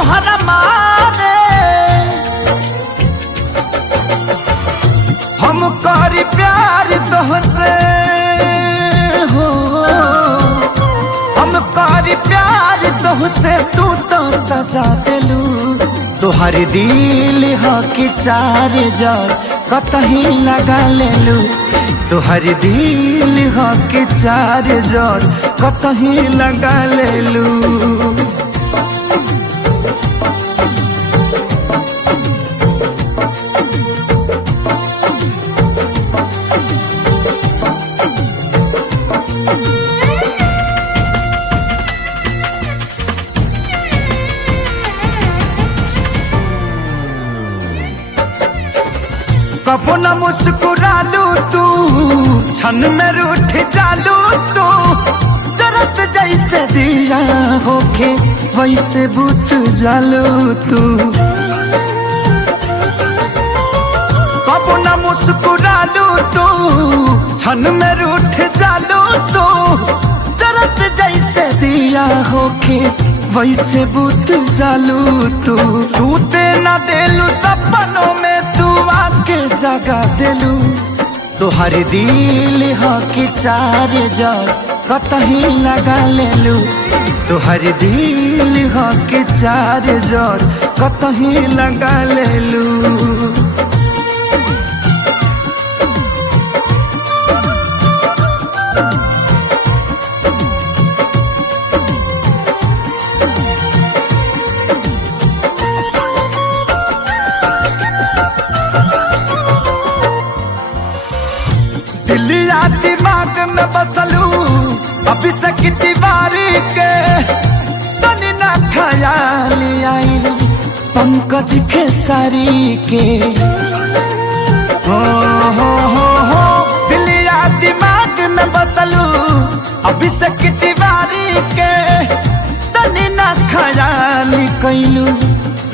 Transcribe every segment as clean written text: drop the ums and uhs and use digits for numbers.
तोहरा मारे हम करी प्यार तोहसे हो, हम करी प्यार तोहसे तू तो सजा दिलू। तोहर दिल हो कि चार जार कतही लगा लेलू। तोहर दिल हो कि चार जार कतही लगा लेलू। कबो न मुस्कुरालू तू, क्षण में रूठ जालू तू। जरत जैसे दिया होके वैसे बुत जालू तू। कबो न मुस्कुरालू तू, क्षण में रूठ जालू तू। जरत जैसे दिया होके वैसे बुत जालू तू। सूते न देलू सपनों में तू आके जगा दिलू। तोहर दिल हो कि चार जार कतही लगा लेलू। तोहर दिल हो कि चार जार कतही लगा लेलू। दिलिया दिमाग में बसलू अभी से कितनी बारी के। तनी ना ख्याल आइल पंकज खेसारी के। हो दिलिया दिमाग में बसलू अभी से कितनी बारी के। तनी ना ख्याल कैलू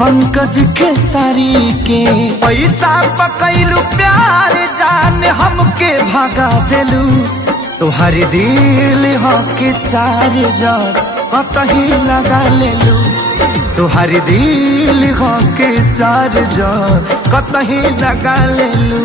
पंकज खेसारी के। पैसा पकैलू प्यार जान हमके भगा दिलू। तोहर दिल हो कि चार जार कतही लगा लेलू। तोहर दिल हो कि चार जार कतही लगा लेलू।